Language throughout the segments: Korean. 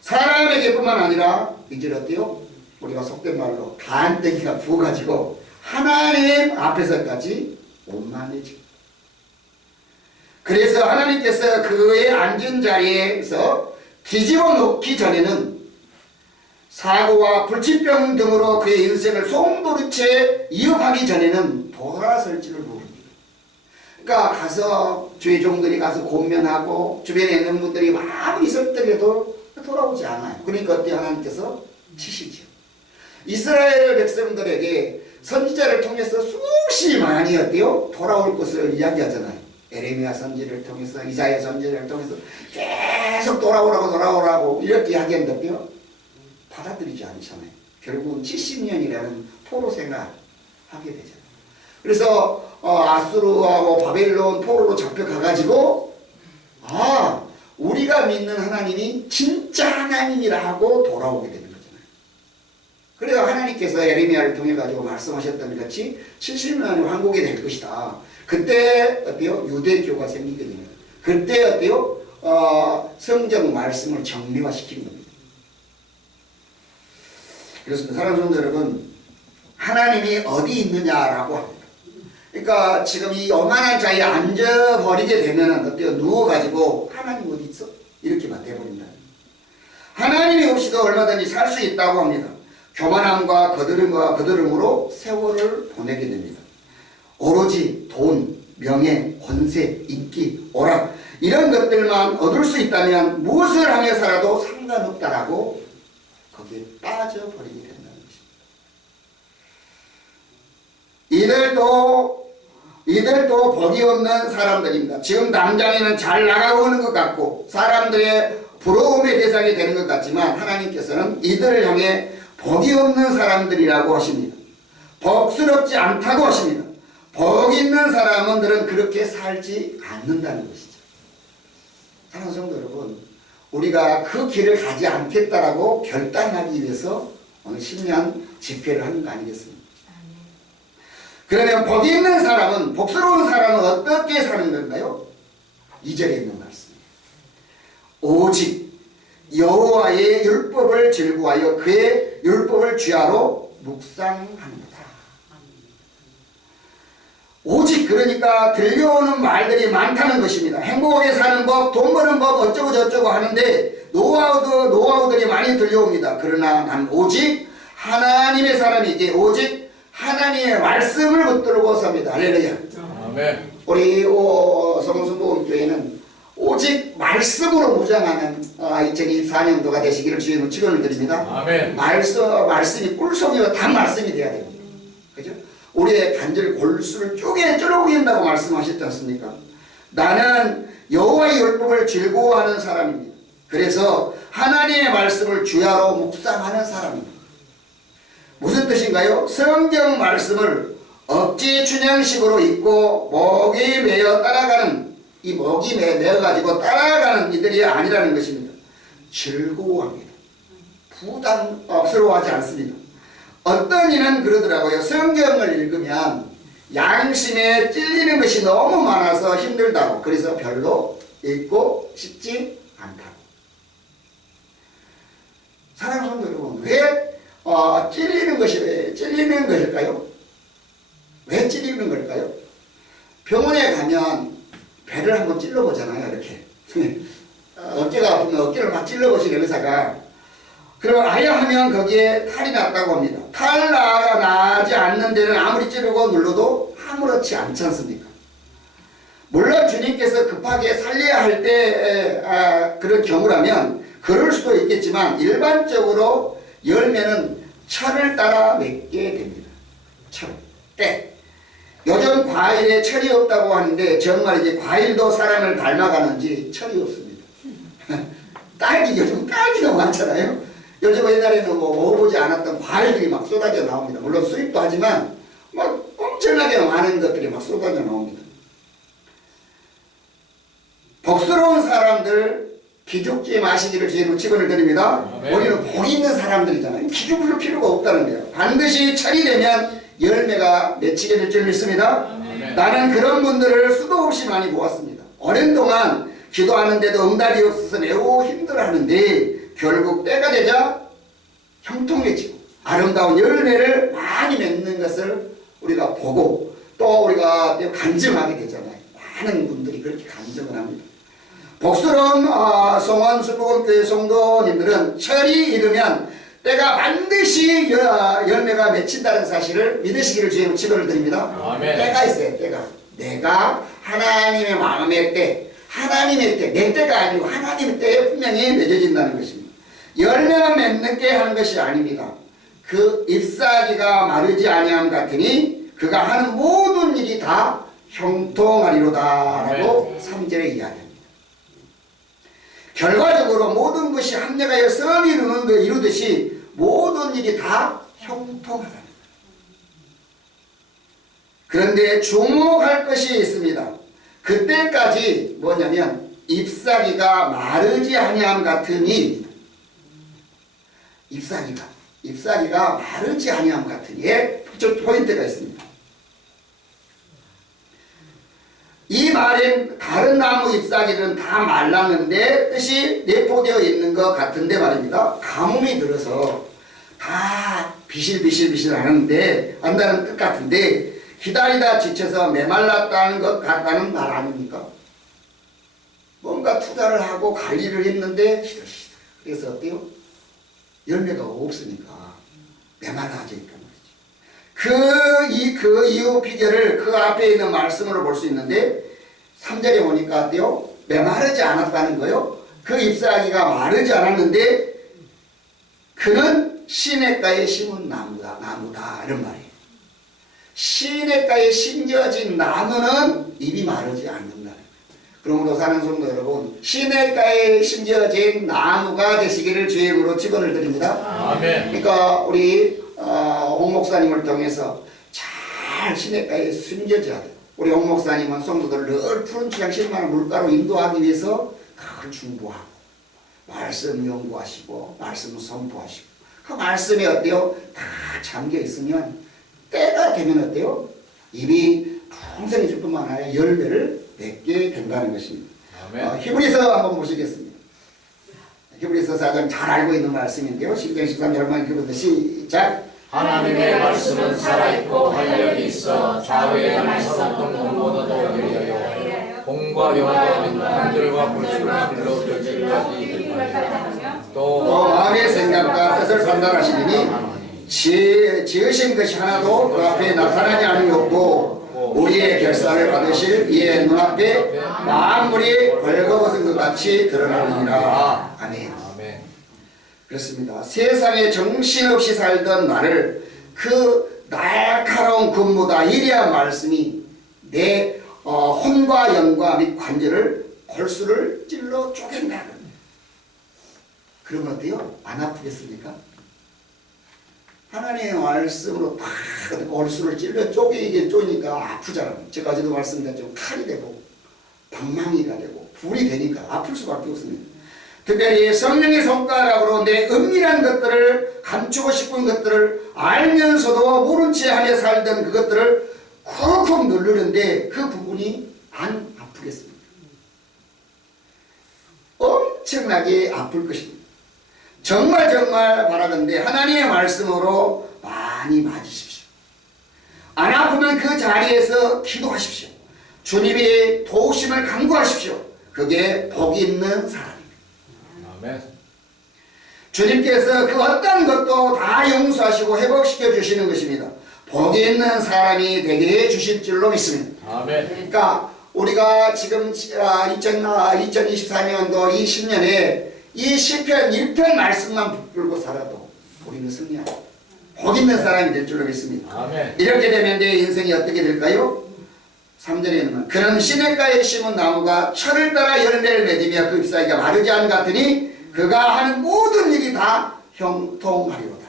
사람에게뿐만 아니라 이제 어때요? 우리가 속된 말로 간땡이가 부어가지고 하나님 앞에서까지 원만해지고, 그래서 하나님께서 그의 앉은 자리에서 뒤집어 놓기 전에는 사고와 불치병 등으로 그의 인생을 송두리째 위협하기 전에는 돌아설지를 모릅니다. 그러니까 가서 주의 종들이 가서 권면하고 주변에 있는 분들이 아무리 설득해도 돌아오지 않아요. 그러니까 어때? 하나님께서 치시죠. 이스라엘 백성들에게 선지자를 통해서 수없이 많이 어때요? 돌아올 것을 이야기하잖아요. 에레미야 선지를 통해서, 이사야 선지를 통해서 계속 돌아오라고 이렇게 이야기했는데요, 받아들이지 않잖아요. 결국은 70년이라는 포로 생활 하게 되잖아요. 그래서 아수르하고 바벨론 포로로 잡혀가가지고 우리가 믿는 하나님이 진짜 하나님이라 하고 돌아오게 되는 거잖아요. 그래서 하나님께서 에레미야를 통해 가지고 말씀하셨던 것 같이 70년이 왕국이 될 것이다. 그때 어때요? 유대교가 생기게 되는 거예요. 그때 어때요? 성경 말씀을 정리화시키는 겁니다. 그래서 사랑하는 성도 여러분, 하나님이 어디 있느냐라고 합니다. 그러니까 지금 이 오만한 자리에 앉아버리게 되면 어때요? 누워가지고 하나님 어디 있어? 이렇게만 돼버린다. 하나님이 없이도 얼마든지 살 수 있다고 합니다. 교만함과 거드름으로 세월을 보내게 됩니다. 오로지 돈, 명예, 권세, 인기, 오락 이런 것들만 얻을 수 있다면 무엇을 하며 살아도 상관없다라고 거기에 빠져버리게 된다는 것입니다. 이들도 복이 없는 사람들입니다. 지금 당장에는 잘 나가고 있는 것 같고 사람들의 부러움의 대상이 되는 것 같지만 하나님께서는 이들을 향해 복이 없는 사람들이라고 하십니다. 복스럽지 않다고 하십니다. 복 있는 사람들은 그렇게 살지 않는다는 것이죠. 사랑하는 성도 여러분, 우리가 그 길을 가지 않겠다라고 결단하기 위해서 오늘 신년 집회를 하는 거 아니겠습니까? 그러면 복 있는 사람은, 복스러운 사람은 어떻게 사는 건가요? 2절에 있는 말씀입니다. 오직 여호와의 율법을 즐거워하여 그의 율법을 주야로 묵상합니다. 오직, 그러니까 들려오는 말들이 많다는 것입니다. 행복하게 사는 법, 돈 버는 법, 어쩌고 저쩌고 하는데 노하우들이 많이 들려옵니다. 그러나 난 오직 하나님의 사람이기에 오직 하나님의 말씀을 붙들고 삽니다. 할렐루야. 아멘. 우리 성수복음교회는 오직 말씀으로 무장하는 2024년도가 되시기를 주님은 축원을 드립니다. 아멘. 말씀이 꿀송이와 단 말씀이 돼야 됩니다. 그죠? 우리의 간절 골수를 쪼개낸다고 말씀하셨지 않습니까? 나는 여호와의 율법을 즐거워하는 사람입니다. 그래서 하나님의 말씀을 주야로 묵상하는 사람입니다. 무슨 뜻인가요? 성경 말씀을 억지 춘향식으로 읽고 목이 메어 따라가는, 이 목이 메어가지고 따라가는 이들이 아니라는 것입니다. 즐거워합니다. 부담스러워하지 않습니다. 어떤 이는 그러더라고요. 성경을 읽으면 양심에 찔리는 것이 너무 많아서 힘들다고, 그래서 별로 읽고 싶지 않다고. 사랑하는 성도 여러분, 왜 찔리는 것이 왜 찔리는 것일까요? 왜 찔리는 걸까요? 병원에 가면 배를 한번 찔러보잖아요. 이렇게 어깨가 아프면 어깨를 막 찔러보시는 의사가. 그럼 아야 하면 거기에 탈이 났다고 합니다. 탈 나지 않는 데는 아무리 찌르고 눌러도 아무렇지 않지 않습니까? 물론 주님께서 급하게 살려야 할 때 그런 경우라면 그럴 수도 있겠지만 일반적으로 열매는 철을 따라 맺게 됩니다. 철, 때. 요즘 과일에 철이 없다고 하는데 정말 이제 과일도 사람을 닮아가는지 철이 없습니다. 요즘 딸기도 많잖아요. 요즘 옛날에는 먹어보지 않았던 과일들이 막 쏟아져 나옵니다. 물론 수입도 하지만 막 엄청나게 많은 것들이 막 쏟아져 나옵니다. 복스러운 사람들 기죽지 마시기를 주님은 축원을 드립니다. 아멘. 우리는 복 있는 사람들이잖아요. 기죽을 필요가 없다는 거예요. 반드시 철이 되면 열매가 맺히게 될 줄 믿습니다. 아멘. 나는 그런 분들을 수도 없이 많이 보았습니다. 오랜 동안 기도하는데도 응답이 없어서 매우 힘들어하는데 결국 때가 되자 형통해지고 아름다운 열매를 많이 맺는 것을 우리가 보고 또 우리가 간증하게 되잖아요. 많은 분들이 그렇게 간증을 합니다. 복스러운 송원 순복음교회 성도님들은 철이 이르면 때가 반드시 열매가 맺힌다는 사실을 믿으시기를 주의 축원을 드립니다. 아멘. 때가 있어요. 때가. 내가 하나님의 마음의 때, 하나님의 때, 내 때가 아니고 하나님의 때에 분명히 맺어진다는 것입니다. 열매만 맺게 하는 것이 아닙니다. 그 잎사귀가 마르지 아니함 같으니 그가 하는 모든 일이 다 형통하리로다 라고 3절에 이야기합니다. 결과적으로 모든 것이 합력하여 썩 이루듯이 모든 일이 다 형통하다는 거예요. 그런데 주목할 것이 있습니다. 그때까지 뭐냐면 잎사귀가 마르지 아니함 같으니 잎사귀가 마르지 아니함 같으니에 포인트가 있습니다. 이 말엔 다른 나무 잎사귀들은 다 말랐는데 뜻이 내포되어 있는 것 같은데 말입니다. 가뭄이 들어서 다 비실비실 하는데 한다는 뜻 같은데 기다리다 지쳐서 메말랐다는 것 같다는 말 아닙니까? 뭔가 투자를 하고 관리를 했는데 시들시들. 그래서 어때요? 열매가 없으니까 메말라지니까 말이지. 그 이유 비결을 그 앞에 있는 말씀으로 볼 수 있는데 3절에 보니까 어때요? 메마르지 않았다는 거요. 그 잎사귀가 마르지 않았는데 그는 시냇가에 심은 나무다 이런 말이에요. 시냇가에 심겨진 나무는 잎이 마르지 않는다. 그러므로 사랑하는 성도 여러분, 시냇가에 심겨진 나무가 되시기를 주의 이름으로 축원을 드립니다. 아멘. 그러니까 우리 홍 목사님을 통해서 잘 시냇가에 심겨져야 돼요. 우리 홍 목사님은 성도들을 늘 푸른 취향 실만한 물가로 인도하기 위해서 그걸 중보하고 말씀 연구하시고 말씀 선포하시고 그 말씀이 어때요? 다 잠겨 있으면 때가 되면 어때요? 입이 풍성해질 뿐만 아니라 열매를 맺게 된다는 것입니다. 히브리서 한번 보시겠습니다. 히브리서 4장 잘 알고 있는 말씀인데요. 10장 13절만 읽어보세요. 시작. 하나님의 말씀은 살아있고 활력이 있어 좌우에 말씀은 공보다도 열려요. 공과 영과 한들과 불수를 불러 뜰지까지 이르리라. 또 마음의 생각과 뜻을 판단하시니 지으신 것이 하나도 그 앞에 나타나지 않은 없고 우리의 결산을 받으실 이의 눈앞에 만물이 벌거벗은 것 같이 드러나느니라. 아멘. 그렇습니다. 세상에 정신없이 살던 나를 그 날카로운 근무다 이리한 말씀이 내 혼과 영과 및 관절을 골수를 찔러 쪼갠다. 그러면 어때요? 안 아프겠습니까? 하나님의 말씀으로 탁 골수를 찔러 쪼니까 아프잖아요. 제가 어제도 말씀드렸지만 칼이 되고 방망이가 되고 불이 되니까 아플 수밖에 없습니다. 특별히 성령의 손가락으로 내 은밀한 것들을 감추고 싶은 것들을 알면서도 모른 채 하며 살던 그것들을 쿡쿡 누르는데 그 부분이 안 아프겠습니까? 엄청나게 아플 것입니다. 정말 바라건대 하나님의 말씀으로 많이 맞으십시오. 안 아프면 그 자리에서 기도하십시오. 주님의 도우심을 간구하십시오. 그게 복 있는 사람입니다. 아멘. 주님께서 그 어떤 것도 다 용서하시고 회복시켜 주시는 것입니다. 복 있는 사람이 되게 해주실 줄로 믿습니다. 아멘. 그러니까 우리가 지금 2024년도 이 10년에 이 시편 1편 말씀만 붙들고 살아도 우리는 승리하다. 복 있는 사람이 될 줄로 믿습니다. 아멘. 이렇게 되면 내 인생이 어떻게 될까요? 3절에는 그는 시냇가에 심은 나무가 철을 따라 열매를 맺으며 그 잎사귀가 마르지 않은 같으니 그가 하는 모든 일이 다 형통하리로다.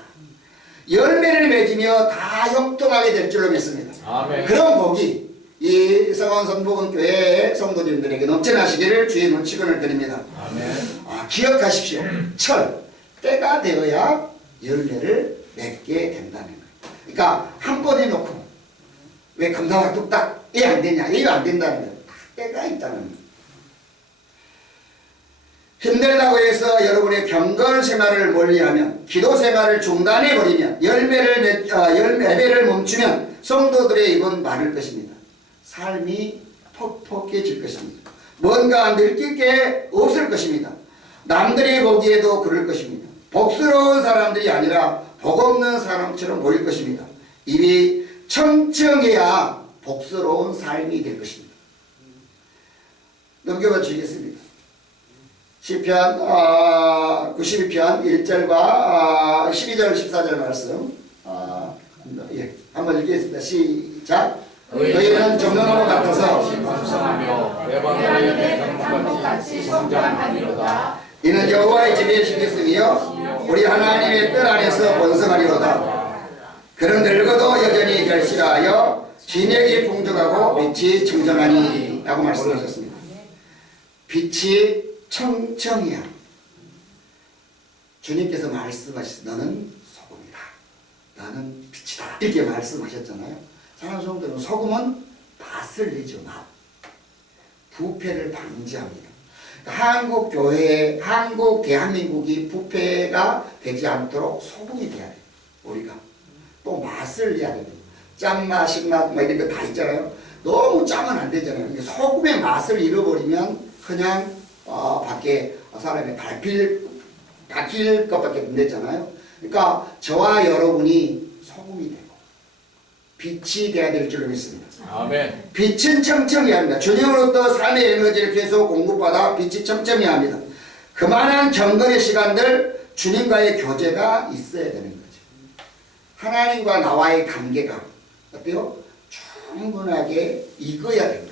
열매를 맺으며 다 형통하게 될 줄로 믿습니다. 아멘. 그런 복이 이 성원 선복음교회 성도님들에게 넘쳐나시기를 주의 축원을 드립니다. 아멘. 기억하십시오. 철, 때가 되어야 열매를 맺게 된다는 거예요. 그러니까 한 번 해놓고 왜 감사가 뚝딱 안 되냐, 이거 안 된다는 거예요. 때가 있다는 거예요. 힘들다고 해서 여러분의 경건 생활을 멀리하면, 기도 생활을 중단해버리면, 예배를 멈추면 성도들의 입은 마를 것입니다. 삶이 퍽퍽해질 것입니다. 뭔가 느낄 게 없을 것입니다. 남들이 보기에도 그럴 것입니다. 복스러운 사람들이 아니라 복 없는 사람처럼 보일 것입니다. 입이 청청해야 복스러운 삶이 될 것입니다. 넘겨봐 주시겠습니다. 시편 92편 1절과 12절 14절 말씀 한번 읽겠습니다. 시작. 너희는 정령하고 같아서 번성하며 내방의 백성같이 성장하리로다. 이는 여호와의 집에 지켰으며 우리 하나님의 뜰 안에서 번성하리로다. 그는 늙어도 여전히 결실하여 진액이 풍족하고 빛이 청정하니 라고 말씀하셨습니다. 빛이 청청이야. 주님께서 말씀하셨어. 너는 소금이다. 나는 빛이다. 이렇게 말씀하셨잖아요. 사랑하는 성도는 소금은 맛을 내죠. 맛. 부패를 방지합니다. 한국 교회, 대한민국이 부패가 되지 않도록 소금이 돼야 돼요. 우리가 또 맛을 내야 됩니다. 짠맛, 신맛 이런 거 다 있잖아요. 너무 짜면 안 되잖아요. 소금의 맛을 잃어버리면 그냥 밖에 사람이 밟힐 것밖에 안 되잖아요. 그러니까 저와 여러분이 소금이 되고 빛이 되어야 될 줄로 믿습니다. 아멘. 빛은 청청해야 합니다. 주님으로부터 삶의 에너지를 계속 공급받아 빛이 청청해야 합니다. 그만한 경건의 시간들 주님과의 교제가 있어야 되는 거죠. 하나님과 나와의 관계가 어때요? 충분하게 익어야 된다.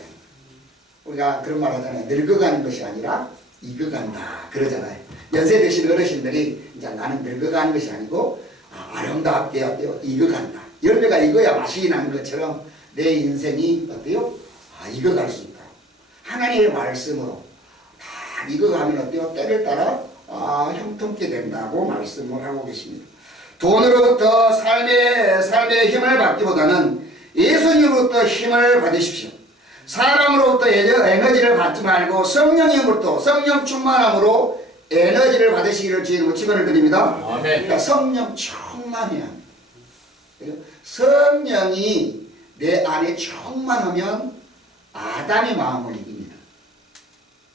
우리가 그런 말 하잖아요. 늙어가는 것이 아니라 익어간다 그러잖아요. 연세 드신 어르신들이 이제 나는 늙어가는 것이 아니고 아름답게 어때요? 익어간다. 열매가 익어야 맛이 나는 것처럼 내 인생이 어때요? 익어갈 수 있다. 하나님의 말씀으로 다 익어가면 어때요? 때를 따라 형통케 된다고 말씀을 하고 계십니다. 돈으로부터 삶의 힘을 받기보다는 예수님으로부터 힘을 받으십시오. 사람으로부터 에너지를 받지 말고 성령님으로부터 성령 충만함으로 에너지를 받으시기를 주님으로 축원을 드립니다. 아멘. 그러니까 성령 충만해야 합니다. 성령이 내 안에 충만하면 아담의 마음을 이깁니다.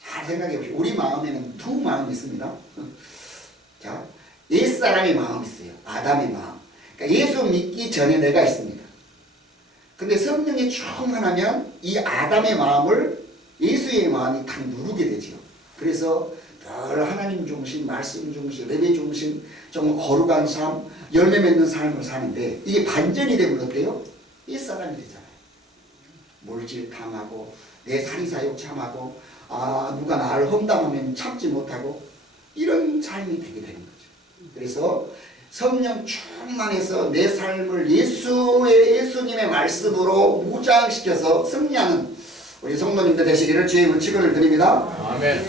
잘 생각해 보시오. 우리 마음에는 두 마음이 있습니다. 자, 옛사람의 마음이 있어요. 아담의 마음. 그러니까 예수 믿기 전에 내가 있습니다. 근데 성령이 충만하면 이 아담의 마음을 예수의 마음이 딱 누르게 되죠. 그래서 늘 하나님 중심, 말씀 중심, 예배 중심, 좀 거룩한 삶, 열매 맺는 삶을 사는데 이게 반전이 되면 어때요? 옛사람이 되잖아요. 물질 탐하고 내 사리사욕 참하고 누가 나를 험담하면 참지 못하고 이런 삶이 되게 되는 거죠. 그래서 성령 충만해서 내 삶을 예수님의 말씀으로 무장시켜서 승리하는 우리 성도님들 되시기를 주의 축원을 드립니다. 아멘.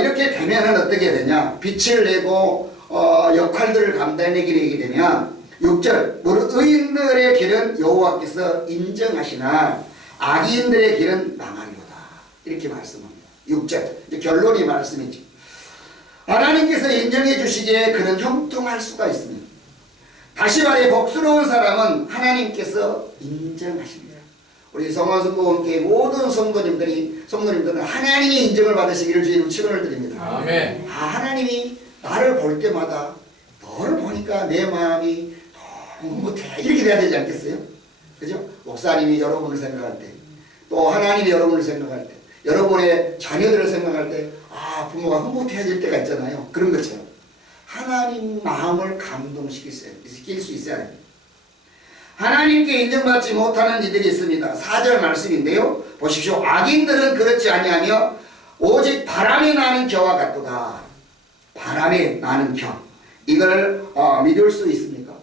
이렇게 되면은 어떻게 되냐? 빛을 내고 역할들을 감당하게 되게 되면 6절 의인들의 길은 여호와께서 인정하시나 악인들의 길은 망하리로다. 이렇게 말씀합니다. 6절 결론이 말씀이죠. 하나님께서 인정해 주시기에 그는 형통할 수가 있습니다. 다시 말해 복스러운 사람은 하나님께서 인정하십니다. 우리 성화성공교회 모든 성도님들은 하나님의 인정을 받으시기를 주님으로 축원을 드립니다. 아멘. 하나님이 나를 볼 때마다 너를 보니까 내 마음이 너무 못해 이렇게 돼야 되지 않겠어요? 그죠? 목사님이 여러분을 생각할 때, 또 하나님이 여러분을 생각할 때, 여러분의 자녀들을 생각할 때 부모가 흐뭇해질 때가 있잖아요. 그런 것처럼 하나님 마음을 감동시킬 수 있어야 합니다. 하나님께 인정받지 못하는 이들이 있습니다. 4절 말씀인데요. 보십시오. 악인들은 그렇지 아니하며 오직 바람이 나는 겨와 같도다. 바람에 나는 겨. 이걸 믿을 수 있습니까?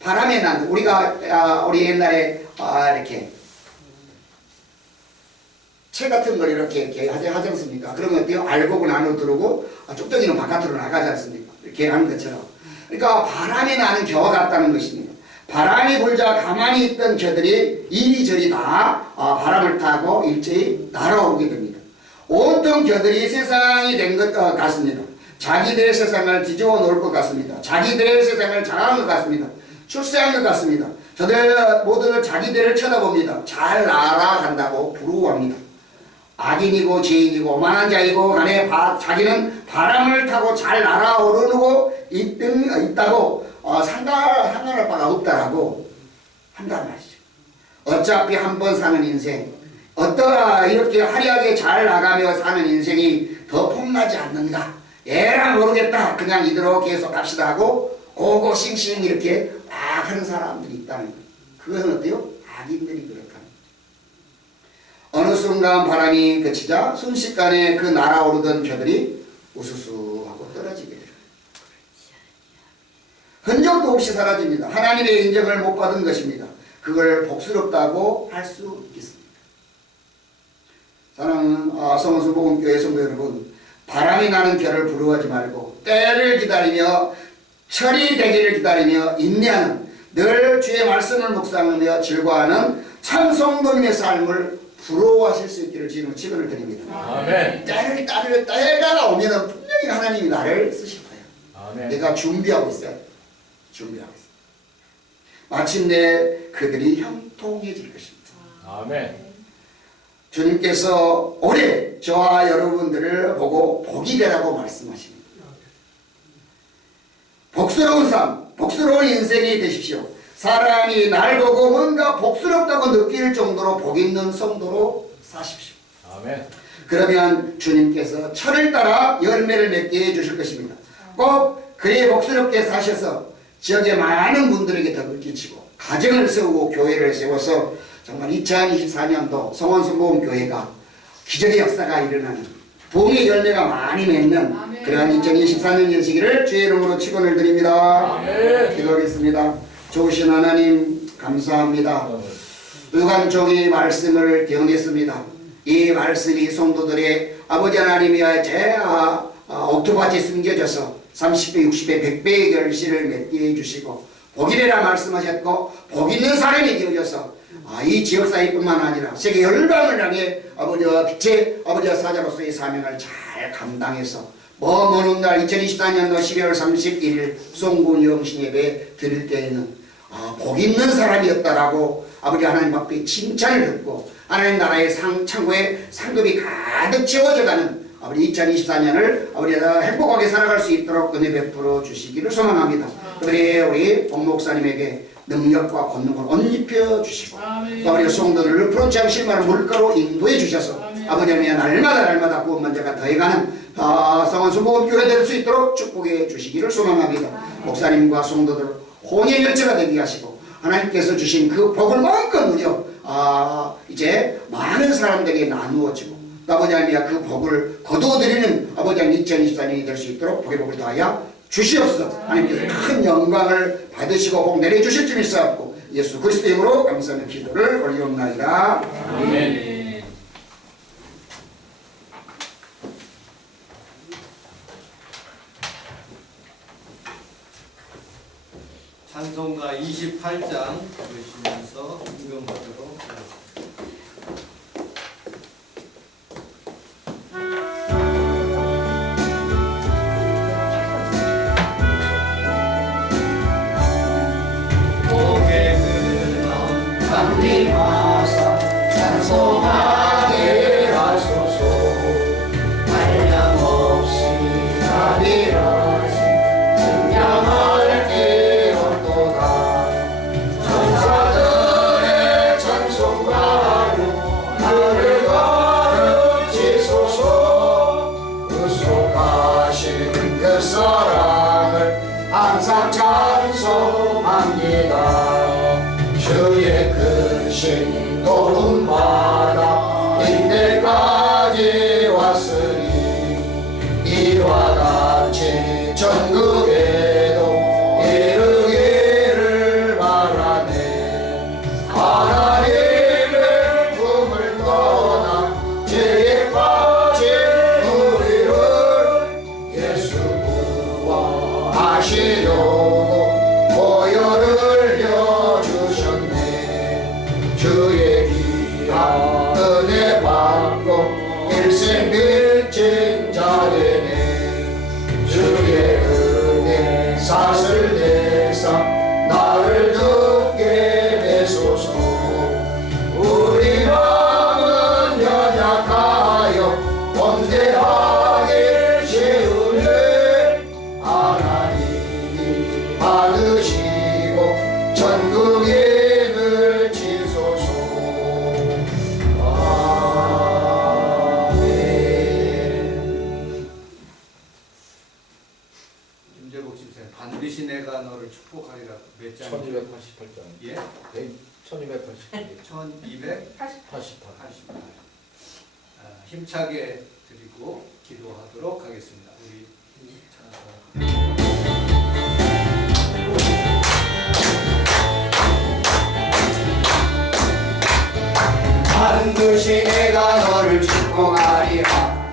바람에 나는 우리 옛날에 이렇게 채 같은 걸 이렇게 하지 않습니까? 그러면 어때요? 알곡은 안으로 들어오고 쪽쪽이는 바깥으로 나가지 않습니까? 이렇게 하는 것처럼. 그러니까 바람이 나는 겨와 같다는 것입니다. 바람이 불자 가만히 있던 겨들이 이리저리 다 바람을 타고 일제히 날아오게 됩니다. 온통 겨들이 세상이 된 것 같습니다. 자기들의 세상을 뒤집어 놓을 것 같습니다. 자기들의 세상을 장악한 것 같습니다. 출세한 것 같습니다. 저들 모두들 자기들을 쳐다봅니다. 잘 알아간다고 부러워합니다. 악인이고 죄인이고 오만한 자이고 간에 자기는 바람을 타고 잘 날아오르고 있다고 상관할 바가 없다라고 한단 말이죠. 어차피 한 번 사는 인생, 이렇게 화려하게 잘 나가며 사는 인생이 더 폼나지 않는가? 에라 모르겠다. 그냥 이대로 계속 갑시다 하고 고고싱싱 이렇게 막 하는 사람들이 있다는 거예요. 그것은 어때요? 악인들이 그렇다. 어느 순간 바람이 그치자 순식간에 그 날아오르던 겨들이 우수수 하고 떨어지게 됩니다. 흔적도 없이 사라집니다. 하나님의 인정을 못 받은 것입니다. 그걸 복스럽다고 할 수 있습니다. 사랑하는 성원수복음교회 성도 여러분, 바람이 나는 겨를 부러워하지 말고 때를 기다리며 철이 되기를 기다리며 인내하는, 늘 주의 말씀을 묵상하며 즐거워하는 참 성도님의 삶을 부러워하실 수 있기를 주님으로 축원을 드립니다. 아멘. 때가 오면은 분명히 하나님이 나를 쓰실 거예요. 아멘. 내가 준비하고 있어요. 준비하고 있어요. 마침내 그들이 형통해질 것입니다. 아멘. 주님께서 올해 저와 여러분들을 보고 복이 되라고 말씀하십니다. 복스러운 삶, 복스러운 인생이 되십시오. 사람이 날 보고 뭔가 복스럽다고 느낄 정도로 복 있는 성도로 사십시오. 아멘. 그러면 주님께서 철을 따라 열매를 맺게 해주실 것입니다. 꼭 그리 복스럽게 사셔서 지역의 많은 분들에게 덕을 끼치고 가정을 세우고 교회를 세워서 정말 2024년도 성원성보험교회가 기적의 역사가 일어나는 부흥의 열매가 많이 맺는 그러한 2024년 연시기를 주의 이름으로 축원을 드립니다. 기도하겠습니다. 좋으신 하나님 감사합니다. 유관종이 말씀을 경했습니다. 이 말씀이 성도들의 아버지 하나님이여 옥토밭에 숨겨져서 30배, 60배, 100배의 결실을 맺게 해주시고 복이 되라 말씀하셨고 복 있는 사람이 되어져서 이 지역사회뿐만 아니라 세계 열방을 향해 아버지와 빛의 아버지와 사자로서의 사명을 잘 감당해서 먼 훗날 2024년도 12월 31일 송군 영신예배 드릴 때에는 복 있는 사람이었다라고 아버지 하나님 앞에 칭찬을 듣고 하나님 나라의 창고에 상급이 가득 채워져가는 아버지 2024년을 아버지가 행복하게 살아갈 수 있도록 은혜 베풀어 주시기를 소망합니다. 우리 본 목사님에게 능력과 권능을 옷 입혀 주시고 또 우리 성도들을 프론치 않고 실마를 물가로 인도해 주셔서 아버지 하나님 날마다 구원만 자가 더해가는 성원수복음교회 될 수 있도록 축복해 주시기를 소망합니다. 목사님과 성도들 혼인일체가 되게 하시고 하나님께서 주신 그 복을 마음껏 누려 이제 많은 사람들에게 나누어지고 아버지 하나님 그 복을 거두어드리는 아버지 하나님 2024년이 될 수 있도록 복의 복을 더하여 주시옵소서. 하나님께서 큰 영광을 받으시고 복 내려주실 줄 믿사옵고 예수 그리스도 이름으로 감사하는 기도를 올리옵나이다. 아멘. 찬송가 28장 보시면서 인경받도록 하겠습니다. 감리마사 찬송하게 하소서. 한량없이 나비라시 증량할 게 없도다. 천사들의 찬송가로 나를 가르치소서. 구속하신 그 사랑을 항상 찬송합니다. 주의 크신 도움받아 인대까지 왔으니 이와 같이 전국에도 이르기를 바라네. 하나님의 품을 떠나 죄에 빠진 우리를 예수 구원하시려고 보혈을 주의 귀한 은혜 받고 일생 김재복 집사님 반드시 내가 너를 축복하리라 몇 장? 1288장. 예? 1288. 1288. 힘차게 드리고 기도하도록 하겠습니다. 우리 찬송. 반드시 내가 너를 축복하리라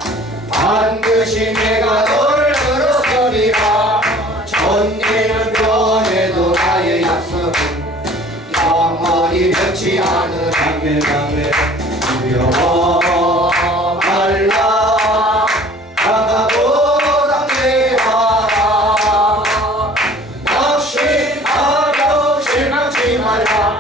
반드시 내가 너를 들어서리라 전일은 변해도 나의 약속은 영원히 변치 않으리라 두려워 말라 강하고 담대하라 낙심하며 실망치 말라